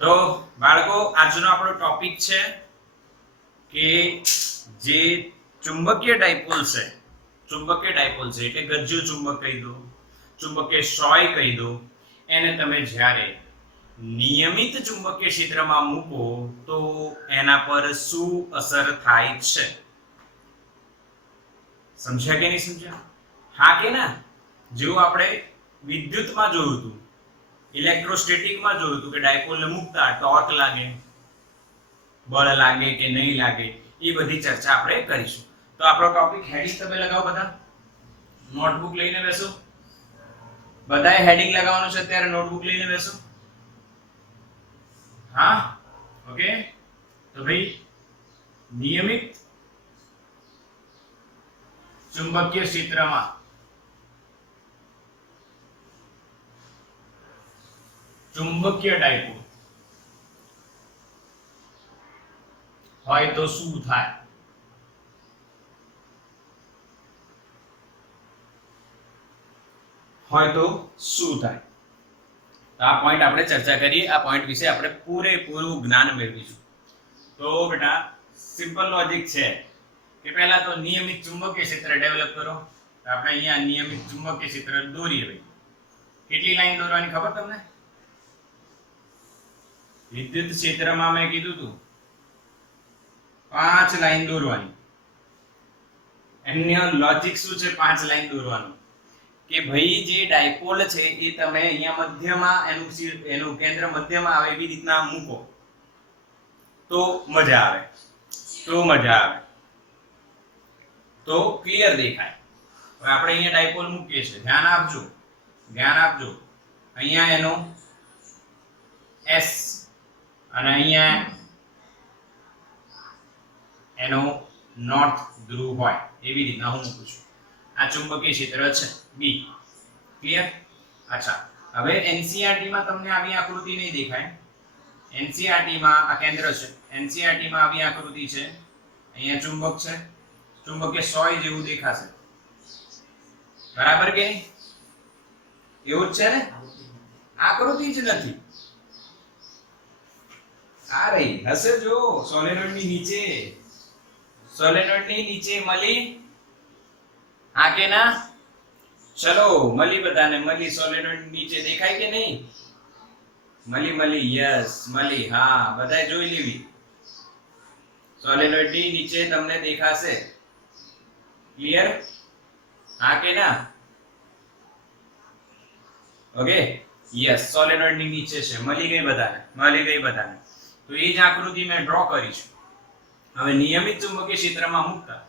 તો બાળકો આજનો આપણો ટોપિક છે કે જે ચુંબકીય ડાયપોલ છે એટલે ગજ્જુ ચુંબક કહી દો, ચુંબકીય સોય કહી દો, એને તમે જ્યારે નિયમિત ચુંબકીય ક્ષેત્રમાં મૂકો તો એના પર શું અસર થાય છે? સમજ્યા કે નહીં સમજ્યા? હા કે ના? જેવું આપણે વિદ્યુતમાં જોયું હતું, ઇલેક્ટ્રોસ્ટેટિકમાં જોયું હતું કે ડાયપોલને મૂકતા ટોર્ક લાગે, બળ લાગે કે નહીં લાગે, એ બધી ચર્ચા આપણે કરીશું. તો આપણો ટોપિક હેડિંગ તમે લગાવો, બધા નોટબુક લઈને બેસો. બધાએ હેડિંગ લગાવવાનું છે અત્યારે, નોટબુક લઈને બેસો. હા, ઓકે. તો ભાઈ નિયમિત ચુંબકીય ક્ષેત્રમાં ચુંબકીય ડાયપોલ હોય તો શું થાય? હોય તો શું થાય? આ પોઈન્ટ આપણે ચર્ચા કરીએ. આ પોઈન્ટ વિશે આપણે પૂરેપૂરું જ્ઞાન મેળવીશું. તો બેટા સિમ્પલ લોજિક છે કે પહેલા તો નિયમિત ચુંબકીય ક્ષેત્ર ડેવલપ કરો. આપણે અહીંયા નિયમિત ચુંબકીય ક્ષેત્ર દોરીએ. ભાઈ કેટલી લાઈન દોરવાની ખબર તમને? વિદ્યુત ક્ષેત્રમાં મેં કીધું હતું 5 લાઈન દોરવાની. એમનો લોજિક શું છે 5 લાઈન દોરવાનું? કે ભાઈ જે ડાયપોલ છે એ તમે અહીંયા મધ્યમાં એનું કેન્દ્ર મધ્યમાં આવે એવી રીતના મૂકો તો મજા આવે, તો ક્લિયર દેખાય. હવે આપણે અહીંયા ડાયપોલ મૂકીએ છીએ, ધ્યાન આપજો. અહીંયા એનો S અને અહીંયા એનો નોર્થ ધ્રુવ હોય એવી રીતના હું મૂકું છું. આ ચુંબકીય ક્ષેત્ર છે બી. ક્લિયર? અચ્છા, હવે એનસીઈઆરટી માં તમને આવી આકૃતિ નહીં દેખાય. એનસીઈઆરટી માં આ કેન્દ્ર છે, એનસીઈઆરટી માં આવી આકૃતિ છે. અહીંયા ચુંબક છે, ચુંબકીય સોય જેવું દેખાશે. બરાબર કે નહીં? એવું જ છે ને? આકૃતિ જ નથી. આ રહી હશે, જો સોલેનોઇડની નીચે મળી. હા કે ના? ચલો મળી, બધાને મળી. સોલેનોઇડ નીચે દેખાય કે નહીં? મળી, યસ મળી. હા, બધાએ જોઈ લેવી. સોલેનોઇડ ની નીચે તમને દેખાશે. ક્લિયર? હા કે ના? ઓકે, યસ, સોલેનોઇડ ની નીચે છે. મળી ગઈ બધાને. તો એ જ આકૃતિ મેં ડ્રો કરી છે. હવે નિયમિત ચુંબકીય ક્ષેત્રમાં મૂકતા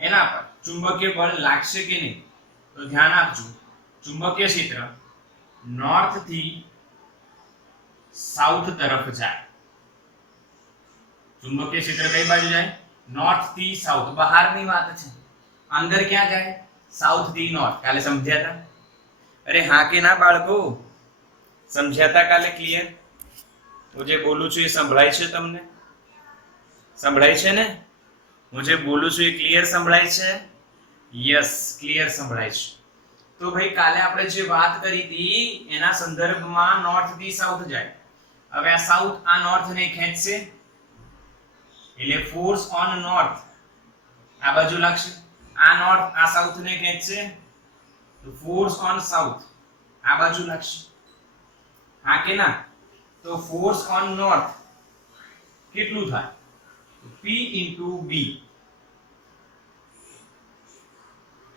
એના પર ચુંબકીય બળ લાગશે કે નહીં? તો ધ્યાન આપજો. ચુંબકીય ક્ષેત્ર નોર્થ થી સાઉથ તરફ જાય. ચુંબકીય ક્ષેત્ર કઈ બાજુ જાય? નોર્થ થી સાઉથ. બહારની વાત છે, અંદર ક્યાં જાય? સાઉથ થી નોર્થ. કાલે સમજ્યા હતા? અરે હા કે ના બાળકો? સમજ્યા હતા કાલે? ક્લિયર? હું જે બોલું છું એ સંભળાય છે તમને? સંભળાય છે ને? હું જે બોલું છું એ ક્લિયર સંભળાય છે? યસ, ક્લિયર સંભળાય છે. તો ભાઈ કાલે આપણે જે વાત કરી હતી એના સંદર્ભમાં નોર્થ થી સાઉથ જાય. હવે આ સાઉથ આ નોર્થ ને ખેંચશે એટલે ફોર્સ ઓન નોર્થ આ બાજુ લાગશે. આ નોર્થ આ સાઉથ ને ખેંચશે તો ફોર્સ ઓન સાઉથ આ બાજુ લાગશે. હા કે ના? તો ફોર્સ ઓન નોર્થ કેટલું થાય? P into B.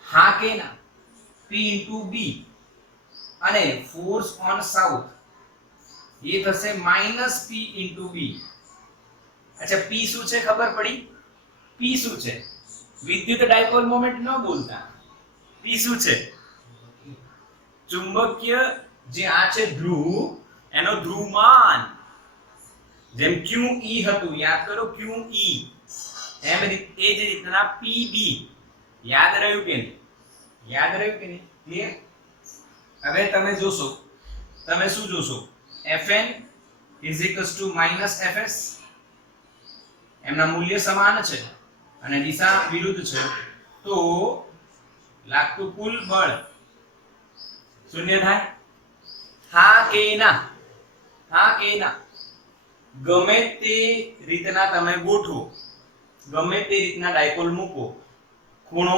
હા કે ના? P into B. અને ફોર્સ ઓન સાઉથ એ થશે -P into B. અચ્છા, P શું છે ખબર પડી? P શું છે? વિદ્યુત ડાયપોલ મોમેન્ટ ન બોલતા. P શું છે? ચુંબકીય જે આ છે ધ્રુવ, એનો ધ્રુવમાન. જેમ QE હતું, યાદ કરો QE, એમ એ જ રીતના PB. યાદ રહ્યું કે નહીં? ક્લિયર? હવે તમે જોશો, તમે શું જોશો? Fn -Fs. એમના મૂલ્ય સમાન છે અને દિશા વિરુદ્ધ છે, તો લાગતું કુલ બળ શૂન્ય થાય. હા કે ના? હા કે ના, ગમે તે રીતના તમે ગોઠવો, ગમે તે રીતના ડાયપોલ મૂકો, ખૂણો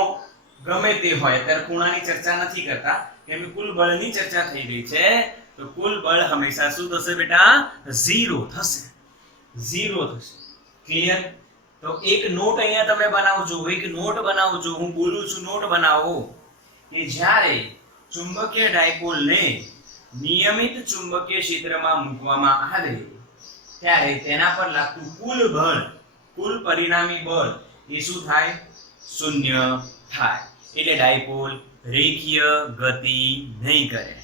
ગમે તે હોય, અત્યારે ખૂણાની ચર્ચા નથી કરતા કેમ કે કુલ બળની ચર્ચા થઈ રહી છે, તો કુલ બળ હંમેશા શું થશે બેટા? 0 થશે, 0 થશે. ક્લિયર? તો એક નોટ અહીંયા તમે બનાવજો, એક નોટ બનાવજો, હું બોલું છું નોટ બનાવો, કે જ્યારે ચુંબકીય ડાયપોલને નિયમિત ચુંબકીય ક્ષેત્રમાં મૂકવામાં આવે ત્યારે તેના પર લાગતું કુલ બળ, કુલ પરિણામી બળ એ શું થાય? શૂન્ય થાય. એટલે ડાયપોલ રેખીય ગતિ નહીં કરે,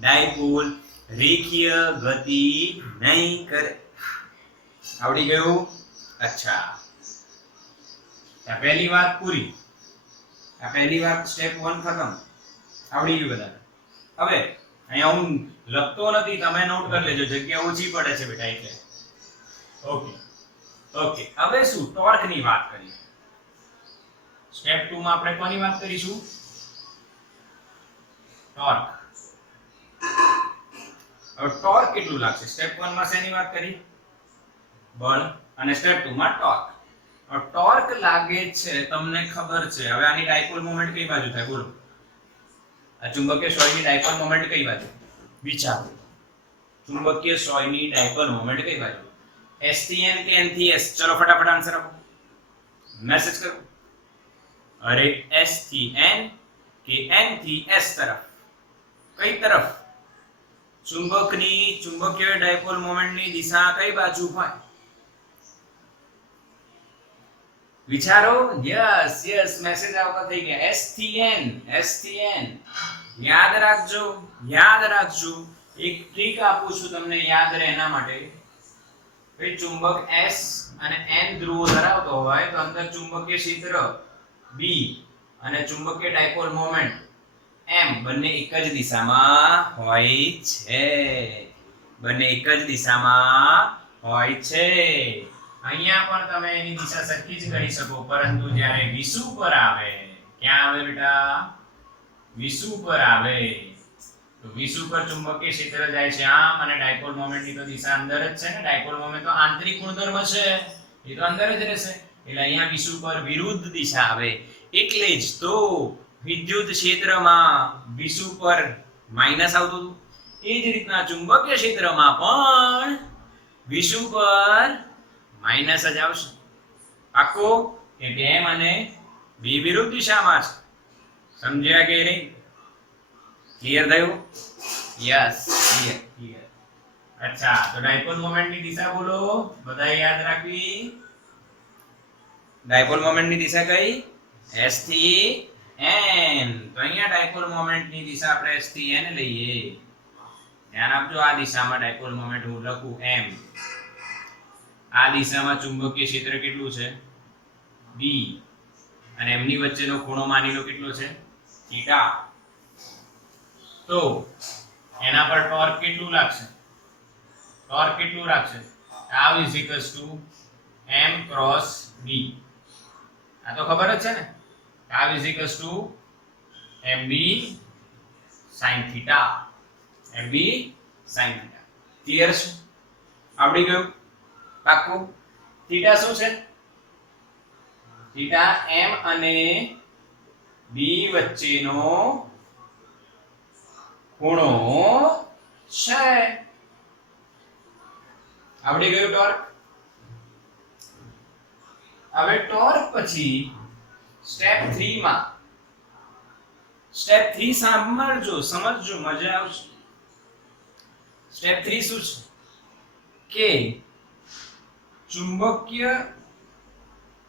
ડાયપોલ રેખીય ગતિ નહીં કરે. આવડી ગયું? અચ્છા, આ પહેલી વાત પૂરી, આ પહેલી વાત સ્ટેપ 1 ખતમ. આવડી ગયું બધા? હવે અહીંયા હું લખતો નથી, તમે નોટ કરી લેજો, જગ્યા ઓછી પડે છે બેટા એટલે. ઓકે ઓકે, હવે શું? ટોર્ક ની વાત કરીએ. સ્ટેપ 2 માં આપણે કોની વાત કરીશું? ટોર્ક. હવે ટોર્ક કેટલું લાગશે? સ્ટેપ 1 માં શેની વાત કરી? બળ. અને સ્ટેપ 2 માં ટોર્ક. ટોર્ક લાગે છે, તમને ખબર છે. હવે આની ડાયપોલ મોમેન્ટ કઈ બાજુ થાય બોલો? આ ચુંબકીય સોયની ડાયપોલ મોમેન્ટ કઈ બાજુ? વિચારો. ચુંબકીય સોયની ડાયપોલ મોમેન્ટ કઈ બાજુ? S થી N કે N થી S? ચલો ફટાફટ આન્સર આપો, મેસેજ કરો. અરે S થી N કે N થી S તરફ? કઈ તરફ? ચુંબકની ચુંબકીય ડાયપોલ મોમેન્ટની દિશા કઈ બાજુ હોય? વિચારો. યસ યસ, મેસેજ આવતા થઈ ગયા. S થી N, S થી N. યાદ રાખજો, યાદ રાખજો. એક ટ્રીક આપું છું તમને, યાદ રહે એના માટે. ભાઈ ચુંબક S અને N ધ્રુવો ધરાવતો હોય તો અંદર ચુંબકીય ક્ષેત્ર B અને ચુંબકીય ડાયપોલ મોમેન્ટ M બંને એક જ દિશામાં હોય છે, બંને એક જ દિશામાં હોય છે. અહીંયા પણ તમે એની દિશા સરખી જ ગણી શકો, પરંતુ જ્યારે વિષુવ પર આવે, ક્યાં આવે બેટા? વિષુવ પર આવે તો વિષુવ પર ચુંબકીય ક્ષેત્ર જાય છે આમ, અને ડાયપોલ મોમેન્ટની તો દિશા અંદર જ છે ને. ડાયપોલ મોમેન્ટ તો આંતરિક ગુણધર્મ છે, એ તો અંદર જ રહેશે. એટલે અહીંયા વિષુવ પર વિરુદ્ધ દિશા આવે, એટલે જ તો વિદ્યુત ક્ષેત્રમાં વિષુવ પર માઈનસ આવતું હતું. એ જ રીતના ચુંબકીય ક્ષેત્રમાં પણ વિષુવ પર માઈનસ જ આવશે. આખો કે બે અને બે વિરુદ્ધ દિશામાં છે. સમજ્યા કે નહીં? ક્લિયર થયું? Yes, clear clear. અચ્છા, તો ડાયપોલ મોમેન્ટની દિશા બોલો, બધાએ યાદ રાખવી. ડાયપોલ મોમેન્ટની દિશા કઈ? S થી N. તો અહીંયા ડાયપોલ મોમેન્ટની દિશા આપણે S થી N લઈએ. ધ્યાન આપજો, આ દિશામાં ડાયપોલ મોમેન્ટ હું લખું M. આ દિશામાં ચુંબકીય ક્ષેત્ર કેટલું છે? B. અને એમની વચ્ચેનો ખૂણો માની લો કેટલો છે? થીટા. તો એના પર ટોર્ક કેટલું લાગશે? ટોર્ક કેટલું લાગશે? tau is equals to m cross b. આ તો ખબર જ છે ને, tau is equals to mb sin theta, mb sin theta. Clear છે? આવડી ગયું? પાક્કું? થીટા શું છે? થીટા m અને b વચ્ચેનો ખૂણો છે. આવડી ગયું ટોર્ક? હવે ટોર્ક પછી સ્ટેપ 3 માં, સ્ટેપ 3 સાંભળજો, સમજજો, મજા આવશે. સ્ટેપ 3 શું છે? કે ચુંબકીય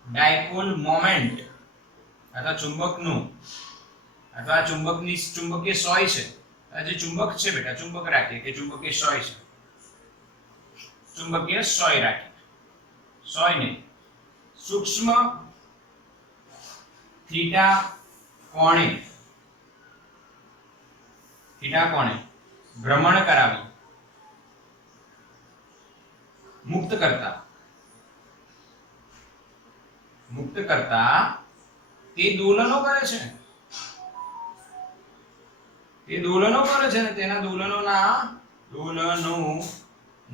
ડાયપોલ મોમેન્ટ અથવા ચુંબકનું અથવા ચુંબકની ચુંબકીય સોય છે, આ જે ચુંબક છે બેટા, ચુંબક રાખીએ કે ચુંબકીય સોય છે, ચુંબકીય સોય રાખીએ, સોયને સૂક્ષ્મ થીટા કોણે ભ્રમણ કરાવી મુક્ત કરતા તે દોલનો કરે છે, તે દોલનો કરે છે ને તેના દોલનો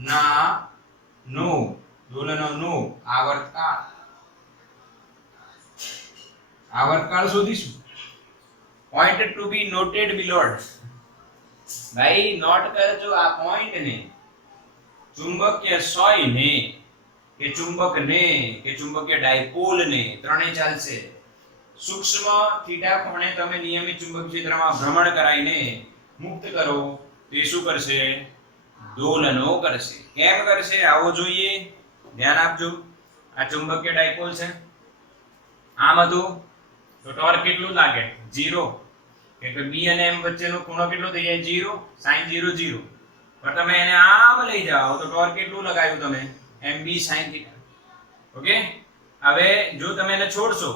ના નું દોલનોનું આવર્તકાળ શોધીશું. પોઈન્ટ ટુ બી નોટેડ મિલોડ. ભાઈ નોટ કરજો આ પોઈન્ટ ને. ચુંબકીય સોય ને કે ચુંબક ને કે ચુંબકીય ડાયપોલ ને ત્રણેય ચાલશે. સૂક્ષ્મ થીટા કોણે તમે નિયમિત ચુંબકીય ક્ષેત્રમાં ભ્રમણ કરાઈને મુક્ત કરો તે શું કરશે? દોલનો કરશે. કેમ કરશે આવો જોઈએ, ધ્યાન આપજો. આ ચુંબકીય ડાયપોલ છે, આમ હતું તો ટોર્ક કેટલું લાગે? 0. એટલે b અને m વચ્ચેનો ખૂણો કેટલો થઈ જાય? 0. sin 0 0. પણ તમે એને આમ લઈ જાઓ તો ટોર્ક કેટલું લગાવ્યું તમે? mb sin θ. ઓકે, હવે જો તમે એને છોડશો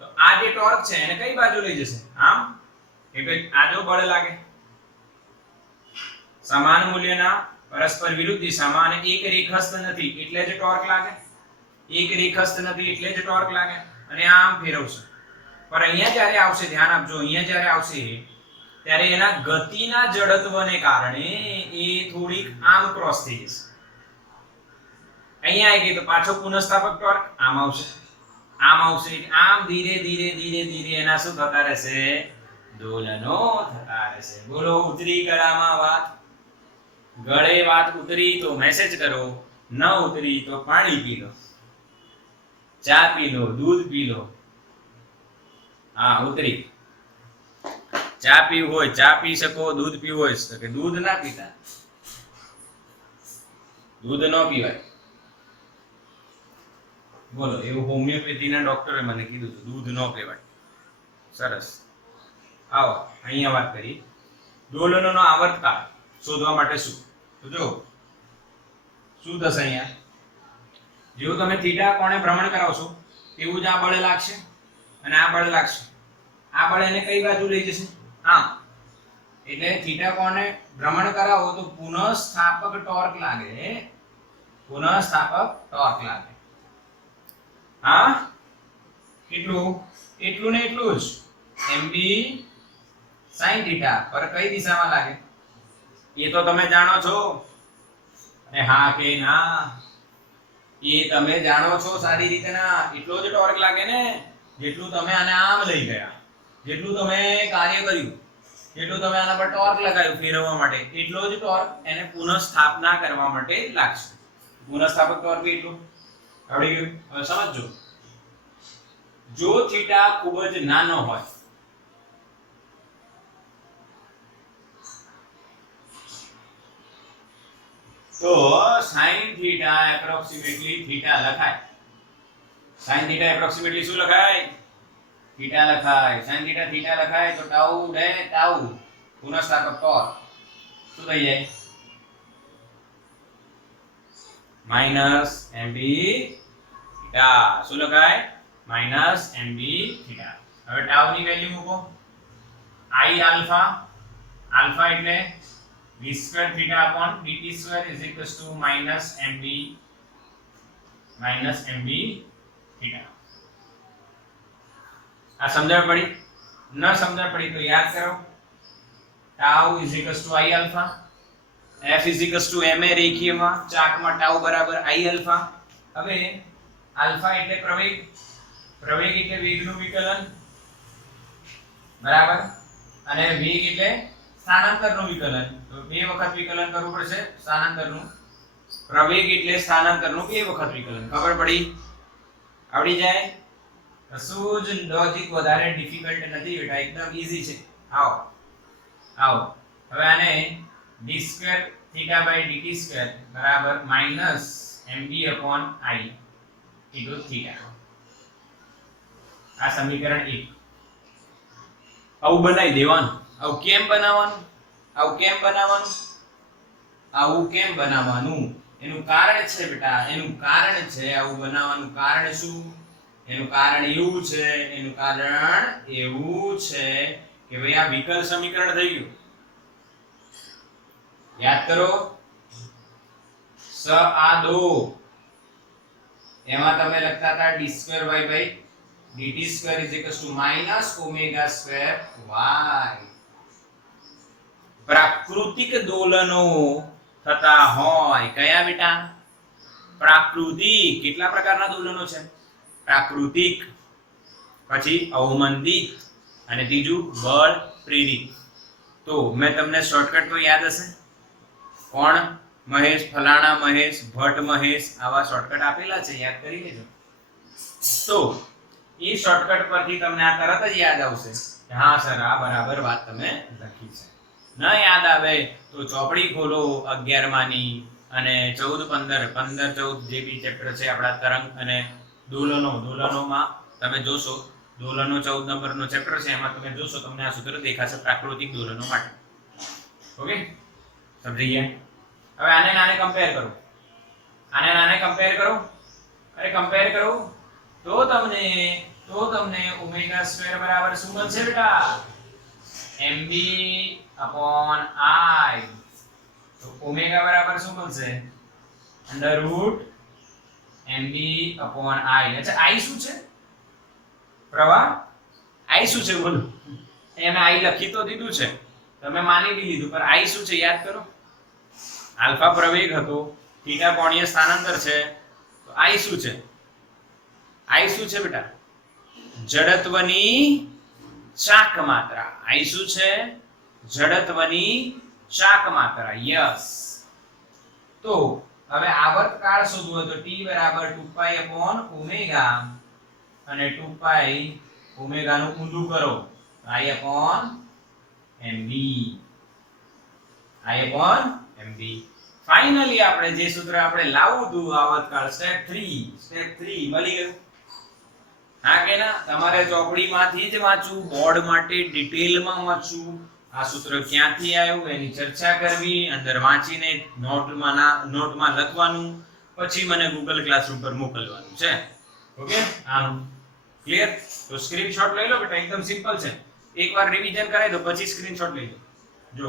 તો આ જે ટોર્ક છે એને કઈ બાજુ લઈ જશે? આમ. એટલે આ જો બળ લાગે સમાન મૂલ્યના પરસ્પર વિરુદ્ધ દિશામાં અને એક રેખસ્થ નથી એટલે જ ટોર્ક લાગે. એક રેખસ્થ નથી એટલે જ ટોર્ક લાગે. અને આમ ફેરવશે પણ અહીંયા જ્યારે આવશે, ધ્યાન આપજો, અહીંયા જ્યારે આવશે ત્યારે એના ગતિના જડત્વને કારણે એ થોડીક આમ ક્રોસ થઈ જશે. અહીંયા આવી ગઈ તો પાછો પુનઃસ્થાપક ટોર્ક આમ આવશે, આમ આવશે. આમ ધીરે ધીરે ધીરે ધીરે એના શું થતા રહેશે? દોલનો થતા રહેશે. બોલો, ઉતરી ગળામાં વાત? ગળે વાત ઉતરી તો મેસેજ કરો, ન ઉતરી તો પાણી પી લો, ચા પી લો, દૂધ પી લો. હા, ઉતરી. ચા પીવું હોય ચા પી શકો, દૂધ પીવું હોય તો કે દૂધ ના પીતા, દૂધ ન પીવાય. બોલો, એવું હોમિયોપેથીના ડોક્ટરે મને કીધું હતું, દૂધ ન પીવાય. સરસ. આવો અહીંયા વાત કરી. દોલનોનો આવર્તકાળ શોધવા માટે શું? તો જો શું થશે અહીંયા? જેવું તમે થીટા કોણે ભ્રમણ કરાવશો એવું જ આ બળ લાગશે અને આ બળ લાગશે. આ બળ એને કઈ બાજુ લઈ જશે? આમ. એટલે થીટા કોણે ભ્રમણ કરાવો તો પુનઃસ્થાપક ટોર્ક લાગે. પુનઃસ્થાપક ટોર્ક લાગે. હા, કેટલું? એટલું ને એટલું જ. mb sin θ પર કઈ દિશામાં લાગે એ તો તમે જાણો છો. અને હા કે ના એ તમે જાણો છો સારી રીતે. ના, એટલો જ ટોર્ક લાગે ને જેટલું તમે આને આમ લઈ ગયા, જેટલું તમે કાર્ય કર્યું, જેટલું તમે આના પર ટોર્ક લગાવ્યું ફેરવવા માટે, એટલો જ ટોર્ક એને પુનઃસ્થાપના કરવા માટે લાગશે. પુનઃસ્થાપક ટોર્ક બી એટલું. આવડી ગયું? હવે સમજો. જો થીટા ખૂબ જ નાનો હોય તો sin θ એપ્રોક્સિમેટલી થીટા લખાય. sin θ એપ્રોક્સિમેટલી શું લખાય? થીટા લખાય. sin θ થીટા લખાય તો ટાઉ ડે ટાઉ પુનઃસ્થાપક ટોર્ક શું થઈ જાય? Minus mb theta. શું લખાય? Minus mb theta. હવે ટાઉ ની વેલ્યુ મૂકો. I alpha. આલ્ફા એટલે v square theta upon dt square is equals to minus mb theta. આ સમજણ પડી? ન સમજણ પડી તો યાદ કરો. tau is equals to I alpha, f is equals to ma રેખીયમાં ચાકમાં tau બરાબર I alpha. હવે આલ્ફા એટલે પ્રવેગ, પ્રવેગ એટલે વેગનું વિકલન બરાબર, અને વેગ એટલે સ્થાનાંતરનું વિકલન. તો બે વખત વિકલન કરવું પડશે સ્થાનાંતરનું. પ્રવેગ એટલે સ્થાનાંતરનું બે વખત વિકલન. ખબર પડી? આવડી જાય? કશું જ લોજિક વધારે ડિફિકલ્ટ નથી બેટા, એકદમ ઈઝી છે. આવો આવો. હવે આને d2 θ/dt2 બરાબર -mb/i into θ. આ સમીકરણ 1. આવું બનાવી દેવાનું. આવું કેમ બનાવવાનું? આવું કેમ બનાવવાનું? આવું કેમ બનાવવાનું? એનું કારણ છે બેટા, એનું કારણ છે આવું બનાવવાનું. કારણ શું? એનું કારણ એવું છે, એનું કારણ એવું છે કે ભાઈ આ વિકલ સમીકરણ થઈ ગયું. યાદ કરો. સ આ દો એમાં તમે લખતા હતા d2y/dt2 -ω2y. પ્રાકૃતિક દોલનો થતા હોય કયા બેટા? પ્રાકૃતિક. કેટલા પ્રકારના દોલનો છે? પ્રાકૃતિક, પછી અવમંદિત અને ત્રીજું બળ પ્રેરિત. તો મેં તમને શોર્ટકટ તો યાદ હશે. કોણ? મહેશ, ફલાણા મહેશ, ભટ્ટ મહેશ, આવા શોર્ટકટ આપેલા છે, યાદ કરી લેજો. તો એ શોર્ટકટ પરથી તમને આ તરત જ યાદ આવશે કે હા સર આ બરાબર વાત તમે લખી છે. ન યાદ આવે તો ચોપડી ખોલો 11 માની અને 14, 15, 14 જે બી ચેપ્ટર છે આપણા તરંગ અને દોલનોમાં તમે જોશો. દોલનો 14 નંબરનો ચેપ્ટર છે, એમાં તમે જોશો તમને આ સૂત્ર દેખાશે પ્રાકૃતિક દોલનો માટે. ઓકે, સમજી ગયા? હવે આને નાને કમ્પેર કરો. આને નાને કમ્પેર કરો. અરે કમ્પેર કરો તો તમને ઓમેગા સ્ક્વેર બરાબર શું બનશે બેટા? mb upon i. તો ઓમેગા બરાબર શું બનશે? Under route mb upon i. અચ્છા i શું છે? પ્રવાહ. i શું છે બોલો? એને i લખી તો દીધું છે, તમે માની બી લીધું, પણ i શું છે યાદ કરો. આલ્ફા પ્રવેગ હતો, થીટા કોણીય સ્થાનાંતર છે, તો i શું છે? i શું છે બેટા? જડત્વની ચાક માત્રા. i શું છે? જડત્વની ચાક માત્રા. યસ. તો હવે આવર્તકાળ શોધવો તો t બરાબર 2π upon ઓમેગા અને 2π ઓમેગા નું ઊંધું કરો, i upon mb. i upon mb. Finally આપણે જે સૂત્ર આપણે લાવવું હતું આવર્તકાળ સ્ટેપ 3 મળી ગયું. હા કે ના? તમારે ચોપડીમાંથી જ વાંચવું, બોર્ડ માટે ડિટેલમાં વાંચવું. આ સૂત્ર ક્યાંથી આવ્યું એની ચર્ચા કરવી, અંદર વાંચીને નોટમાં લખવાનું, પછી મને ગૂગલ ક્લાસરૂમ પર મોકલવાનું છે. ઓકે, આનું ક્લિયર? તો સ્ક્રીનશોટ લઈ લો બેટા, એકદમ સિમ્પલ છે. એકવાર રિવીઝન કરાવી દો પછી સ્ક્રીનશોટ લઈ લો. જો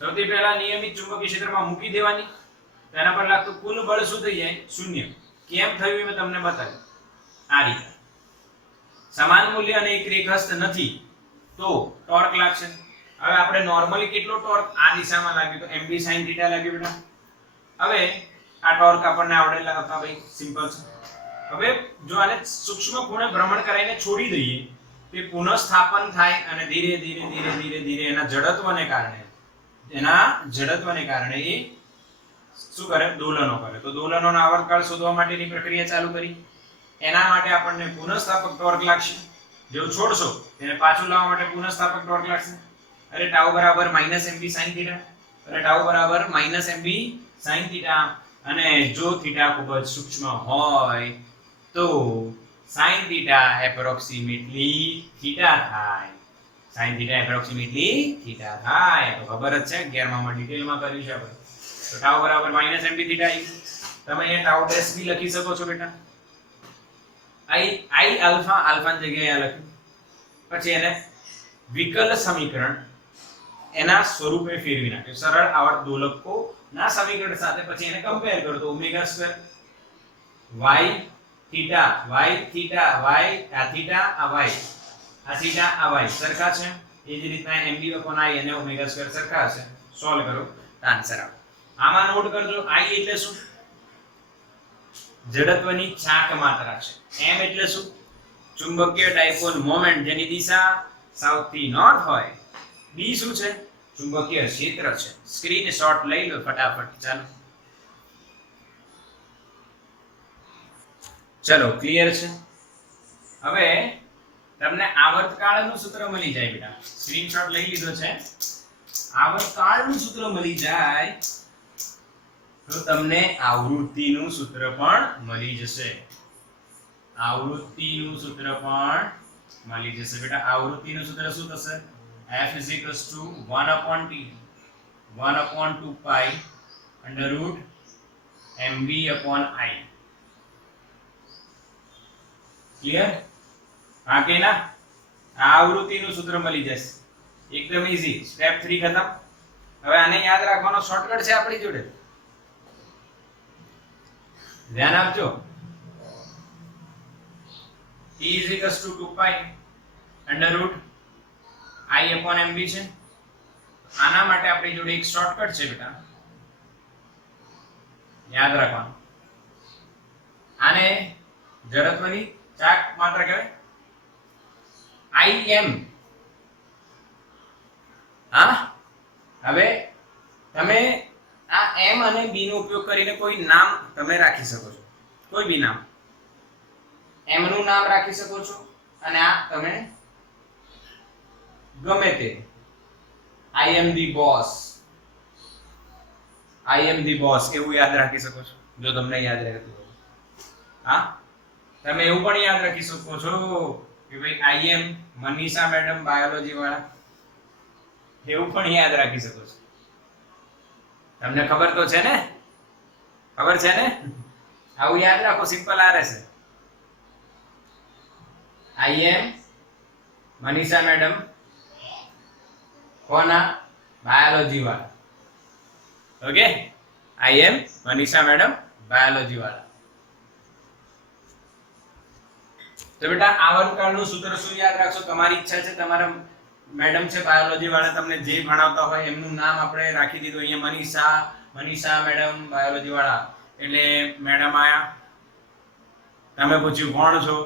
સૌથી પહેલા નિયમિત ચુંબકીય ક્ષેત્રમાં મૂકી દેવાની, તેના પર લાગતું કુલ બળ શું થઈ જાય? શૂન્ય. કેમ થયું એ મેં તમને બતાવ્યું. આ રીતે સમાન મૂલ્ય અને એક રેખસ્થ નથી તો ટોર્ક લાગશે. હવે આપણે નોર્મલી કેટલો ટોર્ક આ દિશામાં લાગ્યો તો mb sin θ લાગ્યો બેટા. હવે આ ટોર્ક આપણને આવડેલા હતા ભાઈ, સિમ્પલ છે. હવે જો આને સૂક્ષ્મ ખૂણે ભ્રમણ કરાવીને છોડી દઈએ તે પુનઃસ્થાપન થાય અને ધીરે ધીરે એના જડત્વને કારણે એ શું કરે? દોલનો કરે. તો દોલનોના આવર્તકાળ શોધવા માટેની પ્રક્રિયા ચાલુ કરી. એના માટે આપણને પુનઃસ્થાપક ટોર્ક લાગશે. જેવું છોડશો તેને પાછું લાવવા માટે પુનઃસ્થાપક ટોર્ક લાગશે. અરે ટાઉ બરાબર -mb sin θ. અરે ટાઉ બરાબર -mb sin θ. અને જો થીટા ખૂબ જ સૂક્ષ્મ હોય તો sin θ એપ્રોક્સિમેટલી થીટા થાય. sin θ એપ્રોક્સિમેટલી થીટા થાય. તો ખબર જ છે, 11 માં ડિટેલમાં કર્યું છે આપણે. તો ટાઉ બરાબર -mb θ આવી. તમે અહીંયા ટાઉ ડેશ બી લખી શકો છો બેટા. i આલ્ફા ની જગ્યાએ આ લખ્યું. પછી એને વિકલ સમીકરણ એના સ્વરૂપે ફેરવી નાખ્યું. સરળ આવર્ત દોલકો ના સમીકરણ સાથે પછી એને કમ્પેર કરો તો omega square y theta y આ થીટા આ y સરખા છે. એ જ રીતના mb upon i અને ઓમેગા સ્ક્વેર સરખા છે. સોલ્વ કરો તો આન્સર આવે. આમાં નોટ કરજો i એટલે શું? જડત્વની ચાક માત્રા છે. m એટલે શું? ચુંબકીય ડાયપોલ મોમેન્ટ જેની દિશા સાઉથ થી નોર્થ હોય. b શું છે? ચુંબકીય ક્ષેત્ર છે. સ્ક્રીનશોટ લઈ લો ફટાફટ. ચલો ક્લિયર છે? હવે તમને આવર્તકાળનું સૂત્ર મળી જાય બેટા. સ્ક્રીનશોટ લઈ લીધો છે. આવર્તકાળનું સૂત્ર મળી જાય તો તમને આવૃત્તિનું સૂત્ર પણ મળી જશે. આવૃત્તિનું સૂત્ર પણ મળી જશે બેટા. આવૃત્તિનું સૂત્ર શું થશે? f = 1/t 1/2π √ mb upon i. Clear? હા કે ના? આ આવૃત્તિનું સૂત્ર મળી જશે. એકદમ ઈઝી. સ્ટેપ 3 ખતમ. હવે આને યાદ રાખવાનો શોર્ટકટ છે આપણી જોડે. ધ્યાન આપજો. t = 2π √ i upon mb છે. આના માટે આપણી જોડે એક શોર્ટકટ છે બેટા. યાદ રાખવાનું. આને જડત્વની ચાક માત્રા કહેવાય. આઈ એમ. હા, હવે તમે આ એમ અને બી નો ઉપયોગ કરીને કોઈ નામ તમે રાખી શકો છો, કોઈ બી નામ. એમ નું નામ રાખી શકો છો અને આ તમે ગમે તે I am the boss, I am the boss એવું યાદ રાખી શકો છો જો તમને યાદ રહેતું હોય. હા, તમે એવું પણ યાદ રાખી શકો છો કે ભાઈ આઈ એમ મનીષા મેડમ બાયોલોજી વાળા, એવું પણ યાદ રાખી શકો છો. તમને ખબર તો છે ને? ખબર છે ને? આવું યાદ રાખો, સિમ્પલ આ રહેશે. આઈ એમ મનીષા મેડમ કોના? બાયોલોજી વાળા. ઓકે, આઈ એમ મનીષા મેડમ બાયોલોજી વાળા. તો બેટા આવર્તકાળનું સૂત્ર શું યાદ રાખશો? તમારી ઈચ્છા છે, તમારા મેડમ છે બાયોલોજી વાળા, તમને જે ભણાવતા હોય એમનું નામ આપણે રાખી દીધું અહીંયા મનીષા મેડમ બાયોલોજી વાળા. એટલે મેડમ આયા, તમે પૂછ્યું કોણ છો,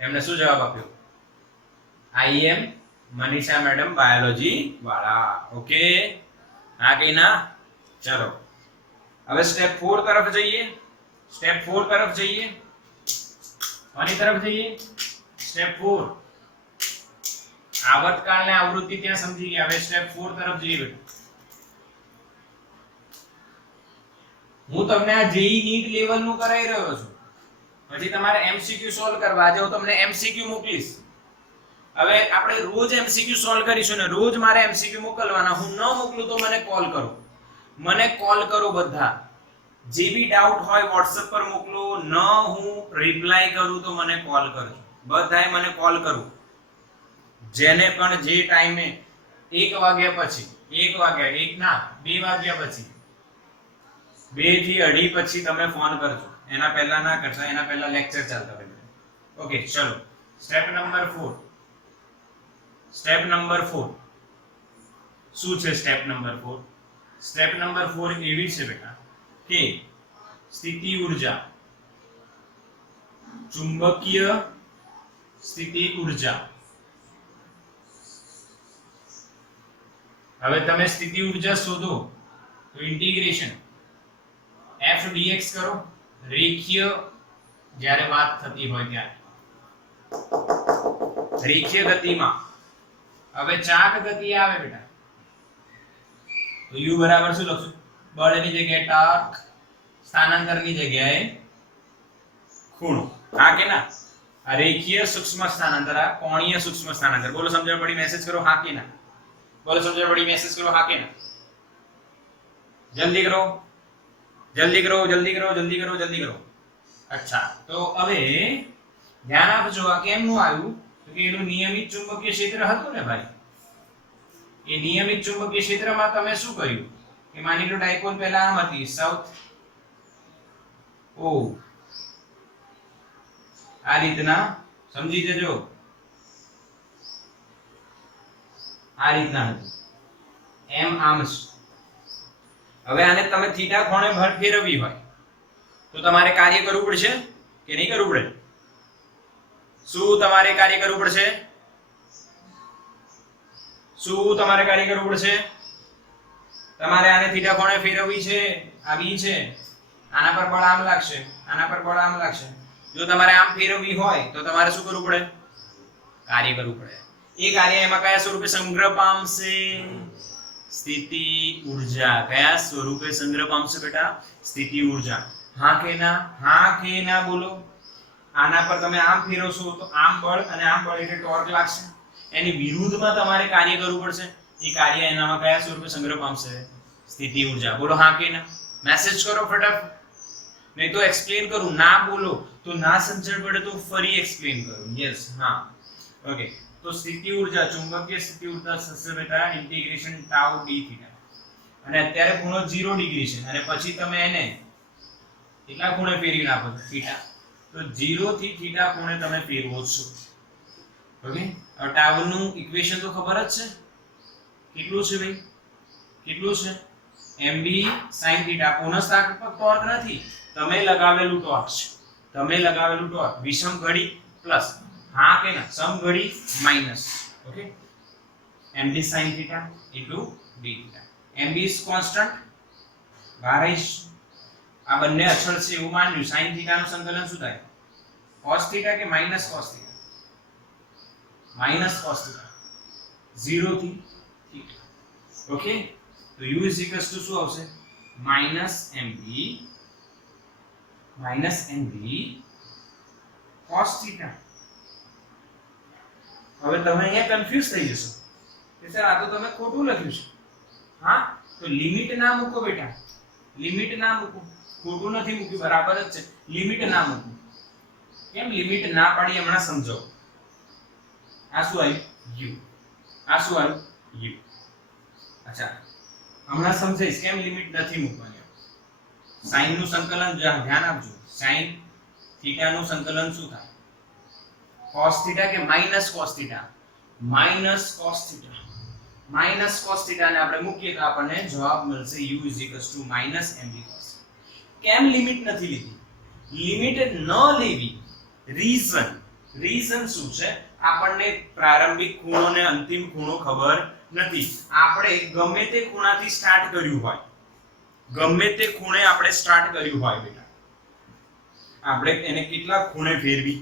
એમને શું જવાબ આપ્યો? આઈ એમ મનીષા મેડમ બાયોલોજી વાળા. ઓકે, હા કે ના? ચલો હવે સ્ટેપ 4 તરફ જઈએ. સ્ટેપ 4 તરફ જઈએ. કોની તરફ જઈએ? સ્ટેપ 4. આવર્તકાળ ને આવૃત્તિ ત્યાં સમજી ગયા. હવે સ્ટેપ 4 તરફ જઈએ બેટા. હું તમને આ જેઈ નીટ લેવલ નું કરાવી રહ્યો છું, પછી તમારે એમસીક્યુ સોલ્વ કરવા. આજે હું તમને એમસીક્યુ મોકલીશ. હવે આપણે રોજ એમસીક્યુ સોલ્વ કરીશું ને રોજ મારે એમસીક્યુ મોકલવાના. હું ન મોકલું તો મને કોલ કરો. મને કોલ કરો બધા. જે બી ડાઉટ હોય WhatsApp પર મોકલો. ન હું રિપ્લાય કરું તો મને કોલ કરજો. બધાએ મને કોલ કરો. જેને પણ જે ટાઈમે 1 વાગ્યા પછી, 1 વાગ્યા, 1 ના 2 વાગ્યા પછી, 2 થી 2:30 પછી તમે ફોન કરજો. એના પહેલા ના કરતા, એના પહેલા લેક્ચર ચાલતા હોય. ઓકે, ચલો સ્ટેપ નંબર 4. સ્ટેપ નંબર 4 શું છે? સ્ટેપ નંબર 4, સ્ટેપ નંબર 4 એવી છે બેટા કે સ્થિતિ ઊર્જા, ચુંબકીય સ્થિતિ ઊર્જા. હવે તમે સ્થિતિ ઊર્જા શોધો તો ઇન્ટિગ્રેશન f dx કરો, રેખીય જ્યારે વાત થતી હોય ત્યારે. રેખીય ગતિમાં હવે ચાક ગતિ આવે બેટા તો u બરાબર શું લખશું? બળની જગ્યાએ ટોર્ક, સ્થાનાંતરની જગ્યાએ ખૂણો. હા કે ના? આ રેખીય સૂક્ષ્મ સ્થાનાંતર, આ કોણીય સૂક્ષ્મ સ્થાનાંતર. બોલો સમજણ પડી? મેસેજ કરો હા કે ના. બોલો સમજણ પડી? મેસેજ કરો હા કે ના. જલ્દી કરો, જલ્દી કરો, જલ્દી કરો, જલ્દી કરો, જલ્દી કરો. અચ્છા, તો હવે ધ્યાન આપજો. આ કેમનું આવ્યું? તો કે એનું નિયમિત ચુંબકીય ક્ષેત્ર હતું ને ભાઈ. એ નિયમિત ચુંબકીય ક્ષેત્રમાં તમે શું કર્યું કે માની લો ડાયપોલ પહેલા આમ હતી, સાઉથ ઓ આ રીતના સમજી જજો. આ રીતના હતું, એમ આમ. હવે આને તમે થીટા ખૂણે ભર ફેરવવી હોય તો તમારે કાર્ય કરવું પડશે કે નહીં કરવું પડે? શું તમારે કાર્ય કરવું પડશે? શું તમારે કાર્ય કરવું પડશે? તમારે આને થીટા ખૂણે ફેરવવી છે. આ બી છે, આના પર બળ આમ લાગશે, આના પર બળ આમ લાગશે. જો તમારે આમ ફેરવવી હોય તો તમારે શું કરવું પડે? કાર્ય કરવું પડે. એ કાર્ય એમાં કયા સ્વરૂપે સંગ્રહ પામશે? સ્થિતિ ઊર્જા. કયા સ્વરૂપે સંગ્રહ પામશે બેટા? સ્થિતિ ઊર્જા. હા કે ના? હા કે ના બોલો. આના પર તમે આમ ફેરવશો તો આમ બળ અને આમ બળ એટલે ટોર્ક લાગશે. એની વિરુદ્ધમાં તમારે કાર્ય કરવું પડશે. એ કાર્ય એનામાં કયા સ્વરૂપે સંગ્રહ પામશે? સ્થિતિ ઊર્જા. બોલો હા કે ના. મેસેજ કરો ફટાફટ, નહીં તો એક્સપ્લેન કરું. ના બોલો તો ના સમજણ પડે તો ફરી એક્સપ્લેન કરું. યસ, હા, ઓકે. તો સ્થિતિ ઊર્જા, ચુંબકીય સ્થિતિ ઊર્જા થશે બેટા ઇન્ટિગ્રેશન ટાઉ ડી થીટા. અને અત્યારે ખૂણો 0 ડિગ્રી છે અને પછી તમે એને કેટલા ખૂણે ફેરવી નાખો થીટા? તો 0 થી થીટા ખૂણે તમે ફેરવો છો. ઓકે, હવે ટાઉ નું ઇક્વેશન તો ખબર જ છે. કેટલું છે ભાઈ? કેટલું છે? mb sin θ પુનઃસ્થાપક ટોર્ક નથી, તમે લગાવેલું ટોર્ક છે, તમે લગાવેલું ટોર્ક વિષમ ઘડી પ્લસ હા કે ના સમ ઘડી minus. Okay, mb sin θ into dθ. mb is constant બહાર આવીશ, આ બંને અચળ છે એવું માન્યું. sin θ નું સંકલન શું થાય? cos θ કે માઈનસ cos θ? માઈનસ cos θ 0 થી θ. ઓકે, તો u is equals to શું આવશે? minus mb cos θ. હવે તમે અહીંયા કન્ફ્યુઝ થઈ જશો કે સર આ તો તમે ખોટું લખ્યું છે. હા, તો લિમિટ ના મૂકો બેટા, લિમિટ ના મૂકો, ખોટું નથી મૂક્યું, બરાબર જ છે. લિમિટ ના મૂકો. કેમ લિમિટ ના પાડી હમણાં સમજો. આ શું આવ્યું? u. આ શું આવ્યું? u. અચ્છા, હમણાં સમજાઈશ કેમ લિમિટ નથી મૂકવાની. sin નું સંકલન ધ્યાન આપજો. sin θ નું સંકલન શું થાય? cos θ કે minus cos θ? minus cos θ. minus cos θ ને આપણે મૂકીએ તો આપણને જવાબ મળશે u = minus mb cos. કેમ લિમિટ નથી લીધી? લિમિટ ન લેવી રીઝન શું છે? આપણને પ્રારંભિક ખૂણો ને અંતિમ ખૂણો ખબર નથી. આપણે ગમે તે ખૂણાથી સ્ટાર્ટ કર્યું હોય, ગમે તે ખૂણે આપણે સ્ટાર્ટ કર્યું હોય બેટા, આપણે એને કેટલા ખૂણે ફેરવી?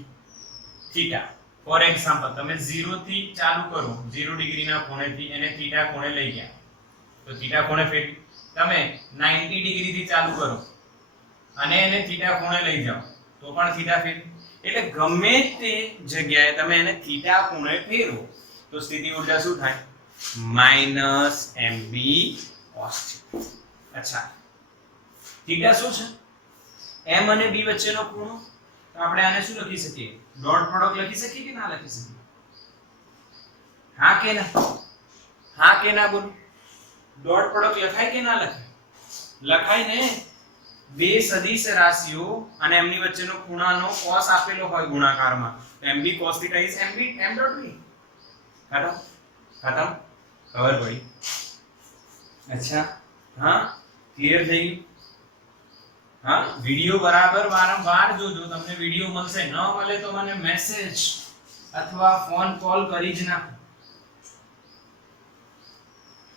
થીટા. ફોર એક્ઝામ્પલ, તમે 0 થી ચાલુ કરો, 0 ડિગ્રીના ખૂણેથી એને થીટા ખૂણે લઈ ગયા તો થીટા ખૂણે ફેરવી. તમે 90 ડિગ્રીથી ચાલુ કરો અને એને થીટા ખૂણે લઈ જાઓ તો પણ થીટા ફેરવી. એટલે ગમે તે જગ્યાએ તમે એને થીટા ખૂણે ફેરવો તો સ્થિતિ ઊર્જા શું થાય? Minus mb cos θ. અચ્છા, થીટા શું છે? m અને b વચ્ચેનો ખૂણો. તો આપણે આને શું લખી શકીએ? ડોટ પ્રોડક્ટ લખી શકીએ કે ના લખી શકીએ? હા કે ના? હા કે ના બોલો? ડોટ પ્રોડક્ટ લખાય કે ના લખાય? લખાય ને. બે સદિશ રાશિઓ અને એમની વચ્ચેનો ખૂણાનો cos આપેલો હોય ગુણાકારમાં, તો mb cos θ is mb m dot b. ખતમ ખતમ, ખબર પડી? અચ્છા, હા, ક્લિયર થઈ ગયું? હા, વિડિયો બરાબર વારંવાર જોજો, તમને વિડિયો મળશે. ન મળે તો મને મેસેજ અથવા ફોન કોલ કરી જ નાખો.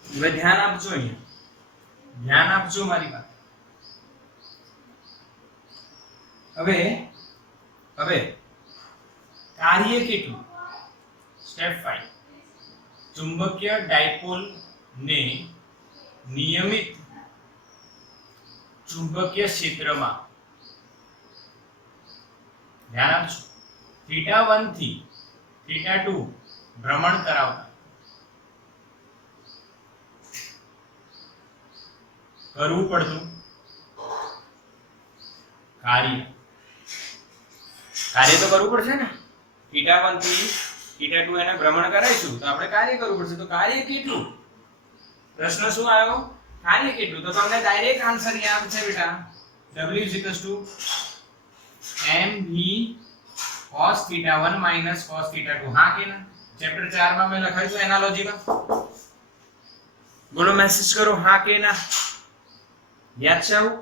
હવે ધ્યાન આપજો, અહીંયા ધ્યાન આપજો મારી વાત. હવે કાર્ય કેટલું? સ્ટેપ 5. ચુંબકીય ડાયપોલ ને નિયમિત ચુંબકીય ક્ષેત્રમાં ધ્યાન આપજો θ1 થી θ2 ભ્રમણ કરાવતા કરવું પડતું કાર્ય તો કરવું પડશે ને. θ1 થી θ2 એને ભ્રમણ કરાવીશું તો આપણે કાર્ય કરવું પડશે. તો કાર્ય કેટલું? પ્રશ્ન શું આવ્યો? કાર્ય કેટલું? તો તમને ડાયરેક્ટ આન્સર યાદ છે બેટા. w = mv cos θ1 minus cos θ2. હા કે ના? ચેપ્ટર 4 માં મેં લખાયું છે એનાલોજીમાં. બોલો, મેસેજ કરો હા કે ના. યાદ છે આવું?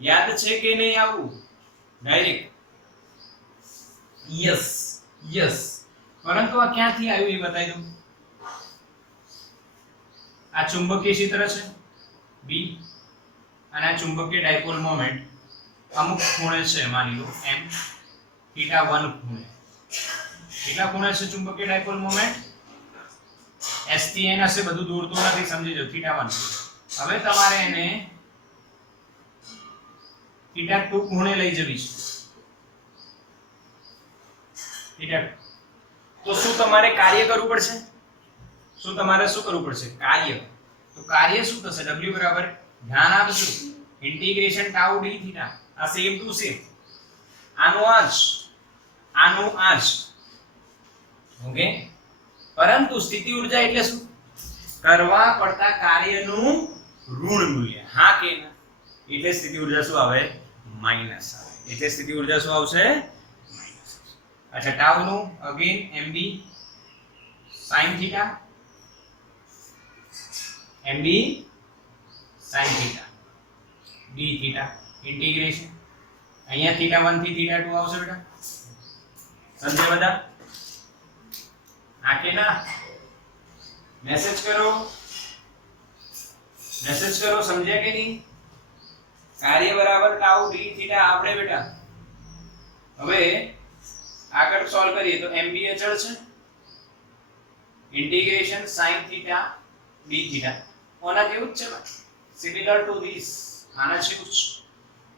યાદ છે કે નહીં આવું? Direct yes yes. પરંતુ આ ક્યાંથી આવ્યું એ બતાવી દઉં. આ ચુંબકીય ક્ષેત્ર છે b અને આ ચુંબકીય ડાયપોલ મોમેન્ટ અમુક ખૂણે છે, માની લો m θ1 ખૂણે. કેટલા ખૂણે છે ચુંબકીય ડાયપોલ મોમેન્ટ? s થી n હશે, બધું દોરતું નથી, સમજી જો. θ1. હવે તમારે એને θ2 ખૂણે લઈ જવી છે. θ2. તો શું તમારે કાર્ય કરવું પડશે? શું તમારે શું કરવું પડશે? કાર્ય. તો કાર્ય શું થશે? w બરાબર, ધ્યાન આપજો, ઇન્ટિગ્રેશન ટાઉ d થીટા. આ સેમ ટુ સેમ, આનો આજ. ઓકે, પરંતુ સ્થિતિ ઊર્જા એટલે શું? કરવા પડતા કાર્યનું ઋણ મૂલ્ય. હા કે ના? એટલે સ્થિતિ ઊર્જા શું આવે? માઈનસ આવે. એટલે સ્થિતિ ઊર્જા શું આવશે? માઈનસ. અચ્છા, ટાઉ નું again mb sin θ, mb sin theta d theta integration અહીંયા थीटा 1 થી थीटा 2 આવશે બેટા સમજે બધા આકે ના મેસેજ કરો સમજ્યા કે નહીં કાર્ય બરાબર tau d थीटा આપણે બેટા હવે આગળ સોલ્વ કરીએ તો mb અચળ છે integration sin theta d theta ઓના જેવું જ છે સિમિલર ટુ ધીસ આના જેવું જ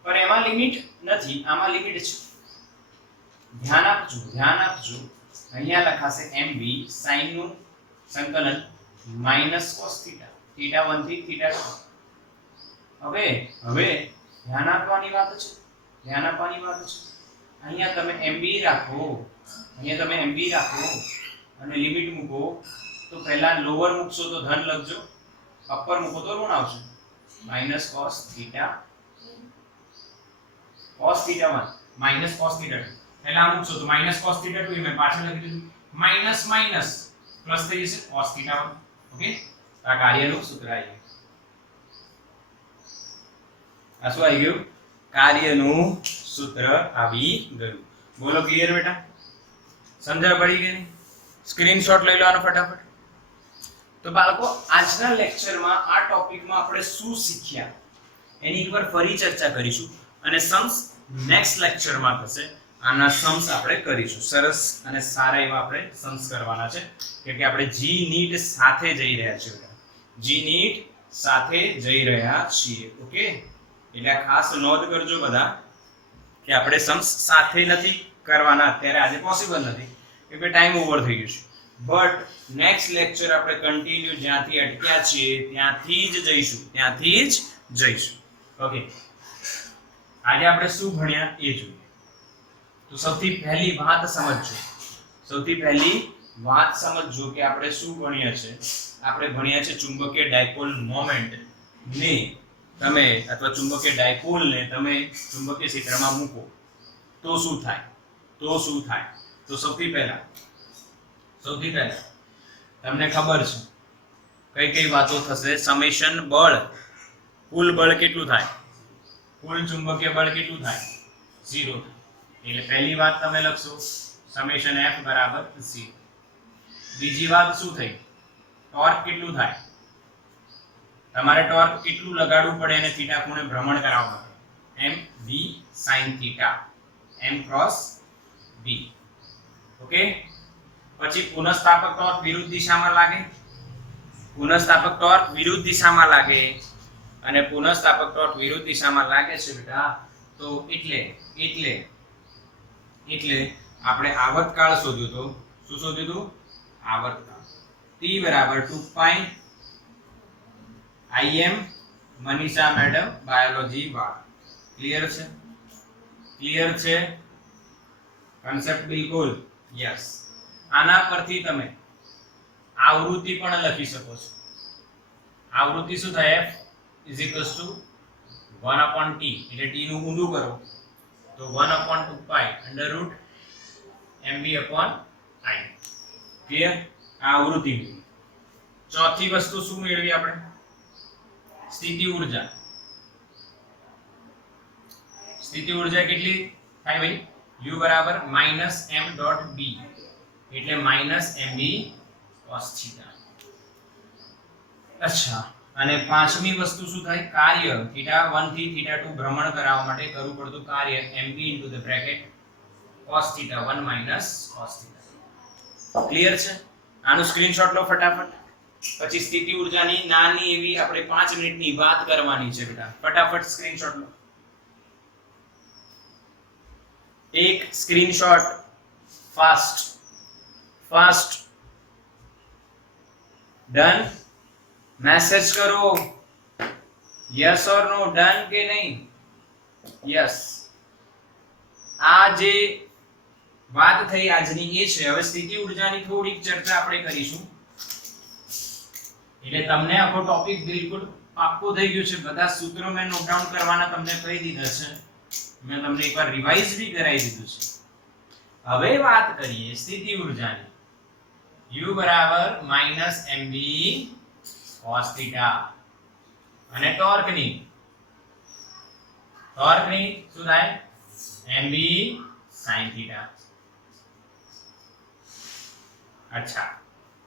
પણ એમાં લિમિટ નથી આમાં લિમિટ છે ધ્યાન આપજો અહીંયા લખાશે mb sin નું સંકલન માઈનસ cos થીટા થીટા 1 થી થીટા 2 હવે ધ્યાન આપવાની વાત છે અહીંયા તમે mb રાખો અને લિમિટ મૂકો તો પહેલા લોઅર મૂકશો તો ધન લખજો અપર મૂકો તો ઋણ આવશે minus cos theta 1 minus cos theta 2 પહેલા મૂકશો તો માઈનસ cos થીટા 2 મેં પાછળ લખી દીધું માઈનસ પ્લસ થઈ જશે cos થીટા 1 ઓકે આ કાર્યનું સૂત્ર આવી ગયું આ શું આવી ગયું કાર્યનું સૂત્ર આવી ગયું બોલો ક્લિયર બેટા સમજણ પડી ગઈ ને સ્ક્રીનશોટ લઈ લો આનો ફટાફટ તો બાળકો આજના લેક્ચરમાં આ ટોપિકમાં આપણે શું શીખ્યા એની એકવાર ફરી ચર્ચા કરીશું અને સમ્સ નેક્સ્ટ લેક્ચરમાં થશે આના સમ્સ આપણે કરીશું સરસ અને સારા એવા આપણે સમ્સ કરવાના છે કે આપણે જી નીટ સાથે જઈ રહ્યા છીએ ઓકે એટલે ખાસ નોંધ કરજો બધા કે આપણે સમ્સ સાથે નથી કરવાના અત્યારે આજે પોસિબલ નથી કે ટાઈમ ઓવર થઈ ગયો છે બટ નેક્સ્ટ લેક્ચર આપણે કન્ટિન્યુ જ્યાંથી અટક્યા છીએ ત્યાંથી જ જઈશું ઓકે આજે આપણે શું ભણ્યા એ જોઈએ તો સૌથી પહેલી વાત સમજજો કે આપણે શું ભણ્યા છે આપણે ભણ્યા છે ચુંબકીય ડાયપોલ મોમેન્ટ ને તમે અથવા ચુંબકીય ડાયપોલ ને તમે ચુંબકીય ક્ષેત્રમાં મૂકો તો શું થાય તો સૌથી પહેલા તમને ખબર છે કઈ વાતો થશે સમેશન બળ કુલ બળ કેટલું થાય કુલ ચુંબકીય બળ કેટલું થાય 0 એટલે પહેલી વાત તમે લખશો સમેશન F બરાબર 0 બીજી વાત શું થઈ ટોર્ક કેટલું થાય તમારે ટોર્ક કેટલું લગાડવું પડે અને થીટા ખૂણે ભ્રમણ કરાવવું પડે m v sin theta m cross v okay પછી પુનઃસ્થાપક ટોર્ક વિરુદ્ધ દિશામાં લાગે અને પુનઃસ્થાપક ટોર્ક વિરુદ્ધ દિશામાં લાગે છે બેટા તો એટલે આપણે આવર્તકાળ શોધ્યો તો શું શોધ્યું હતું આવર્તકાળ t બરાબર 2 પાઈ im મનીષા મેડમ બાયોલોજી વાળા ક્લિયર છે કન્સેપ્ટ બિલકુલ યસ આના પરથી તમે આવૃત્તિ પણ લખી શકો છો આવૃત્તિ શું થાય f = 1/t એટલે t નું ઊંધું કરો તો 1/2 પાઈ √mv/i ક્લિયર આ આવૃત્તિ ચોથી વસ્તુ શું મેળવી આપણે સ્થિતિ ઊર્જા કેટલી થાય ભાઈ u બરાબર -m.b એટલે -mv cos θ અચ્છા અને પાંચમી વસ્તુ શું થાય કાર્ય θ 1 થી θ 2 ભ્રમણ કરાવવા માટે કરવું પડતું કાર્ય mv cos θ 1 - cos θ ક્લિયર છે આનું સ્ક્રીનશોટ લો ફટાફટ પછી સ્થિતિ ઊર્જાની નાની એવી આપણે 5 મિનિટની વાત કરવાની છે બેટા ફટાફટ સ્ક્રીનશોટ લો એક સ્ક્રીનશોટ ફાસ્ટ ડન मैसेज करो यस और नो डन के नहीं यस आ जे बात થઈ આજની એ છે હવે સ્થિતિ ઊર્જાની થોડીક ચર્ચા આપણે કરીશું એટલે તમને આખો ટોપિક બિલકુલ પાક્કો થઈ ગયો છે બધા સૂત્રો મેં નોટ ડાઉન કરવાના તમને કહી દીધા છે મેં તમને એકવાર રિવાઇઝ भी કરાવી દીધું છે હવે વાત કરીએ સ્થિતિ ઊર્જાની u = -mv cos θ અને ટોર્કની શું થાય mb sin થીટા. અચ્છા,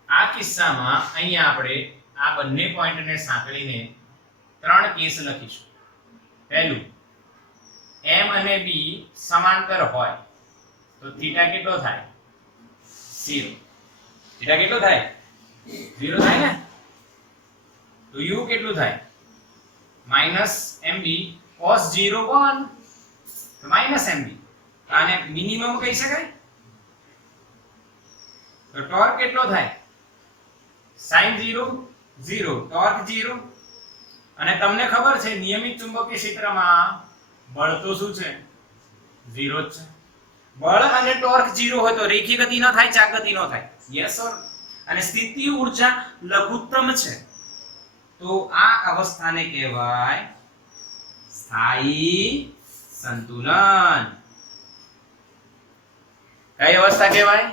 આ કિસ્સામાં અહીંયા આપણે આ બંને પોઈન્ટને સાંકળીને 3 કેસ લખીશું. પહેલું, m અને b સમાંતર હોય તો થીટા કેટલો થાય 0. થીટા કેટલો થાય 0 થાય ને. તો u કેટલું થાય -mb cos 0 1 તો -mb. આને મિનિમમ કહી શકાય. તો ટોર્ક કેટલો થાય sin 0 0 ટોર્ક 0. અને તમને ખબર છે નિયમિત ચુંબકીય ક્ષેત્રમાં બળ તો શું છે 0 જ છે. બળ અને ટોર્ક 0 હોય તો રેખીય ગતિ ન થાય, ચાક ગતિ ન થાય. Yes or. અને સ્થિતિ ઊર્જા લઘુત્તમ છે તો આ અવસ્થાને કહેવાય સ્થાયી સંતુલન. કઈ અવસ્થા કહેવાય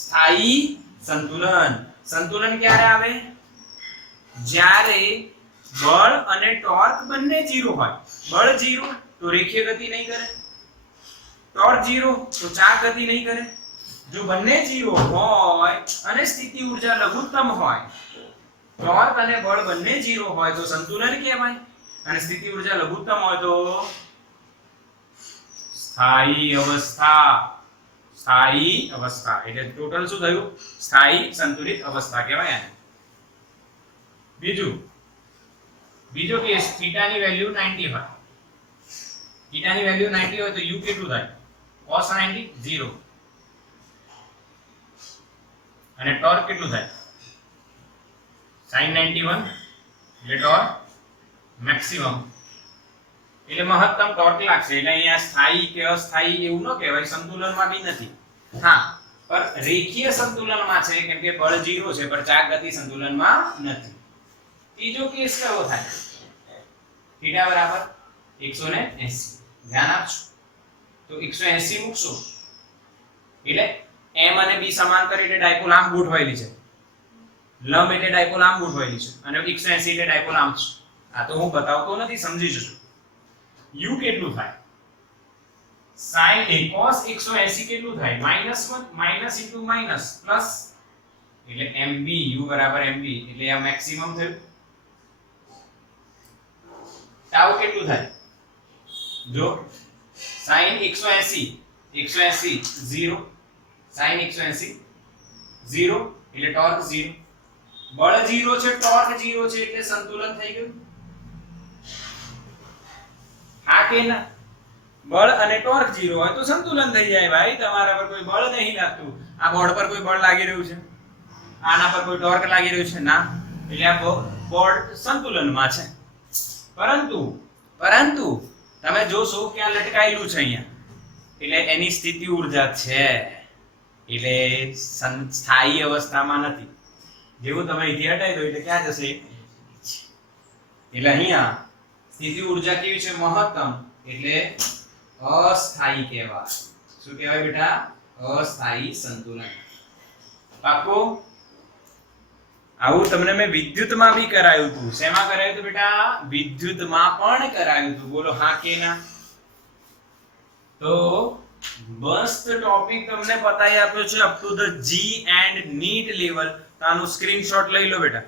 સ્થાયી સંતુલન. સંતુલન ક્યારે આવે જ્યારે બળ અને ટોર્ક બંને 0 હોય. બળ 0 તો રેખીય ગતિ નહીં કરે, ટોર્ક 0 તો ચાક ગતિ નહીં કરે. જો બંને 0 હોય અને સ્થિતિ ઊર્જા લઘુત્તમ હોય, ટોર્ક અને બળ બંને 0 હોય તો સંતુલન કહેવાય. અને સ્થિતિ ઊર્જા લઘુત્તમ હોય તો સ્થાયી અવસ્થા. સ્થાયી અવસ્થા એટલે ટોટલ શું થયું સ્થાયી સંતુલિત અવસ્થા કહેવાય આને. બીજો કેસ થીટાની વેલ્યુ 90 હોય. થીટાની વેલ્યુ 90 હોય તો u કેટલું થાય cos 90 0. અને ટોર્ક કેટલું થાય sin 91 એટલે ટોર્ક મેક્સિમમ એટલે મહત્તમ ટોર્ક લાગશે. એટલે અહીંયા સ્થાયી કે અસ્થાયી એવું ન કહેવાય, સંતુલનમાં બી નથી. હા, પર રેખીય સંતુલનમાં છે કેમ કે બળ 0 છે પર ચાક ગતિ સંતુલનમાં નથી. ત્રીજો કેસ કયો થાય થીટા બરાબર 180. ધ્યાન આપજો. તો 180 મૂકશો એટલે m અને b સમાંતર એટલે ડાયપોલ આમ ગોઠવાયેલી છે, લંબ એટલે ડાયપોલ આમ ગોઠવાયેલી છે અને 180 એટલે ડાયપોલ આમ છે. આ તો હું બતાવતો નથી, સમજી જજો. u કેટલું થાય sin cos 180 કેટલું થાય -1 માઈનસ ઇન્ટુ માઈનસ પ્લસ એટલે mb u બરાબર mb એટલે આ મેક્સિમમ થયું. tau કેટલું થાય જો sin 180 0 sin 180 0 એટલે ટોર્ક 0. બળ 0 છે ટોર્ક 0 છે એટલે સંતુલન થઈ ગયું. હા કે ના? બળ અને ટોર્ક 0 હોય તો સંતુલન થઈ જાય ભાઈ. તમારા પર કોઈ બળ નહીં લાગતું. આ બોર્ડ પર કોઈ બળ લાગી રહ્યું છે, આના પર કોઈ ટોર્ક લાગી રહ્યું છે ના, એટલે આ બોર્ડ સંતુલનમાં છે. પરંતુ તમે જોશો કે આ લટકાયેલું છે અહીંયા એટલે એની સ્થિતિ ઊર્જા છે એટલે સ્થાયી અવસ્થામાં નથી. જેવું તમે અહીંથી હટાવી દો એટલે ક્યાં જશે એટલે અહીંયા સ્થિતિ ઊર્જા કેવી છે મહત્તમ એટલે અસ્થાયી કહેવાય. શું કહેવાય બેટા અસ્થાયી સંતુલન. પાકો? આવું તમને મેં વિદ્યુતમાં બી કરાયું હતું. શેમાં કરાયું હતું બેટા? વિદ્યુતમાં પણ કરાયું હતું. બોલો હા કે ના? તો મસ્ત ટોપિક તમને બતાવી આપ્યો છે up to the JEE and NEET level. તો આનું સ્ક્રીનશોટ લઈ લો બેટા.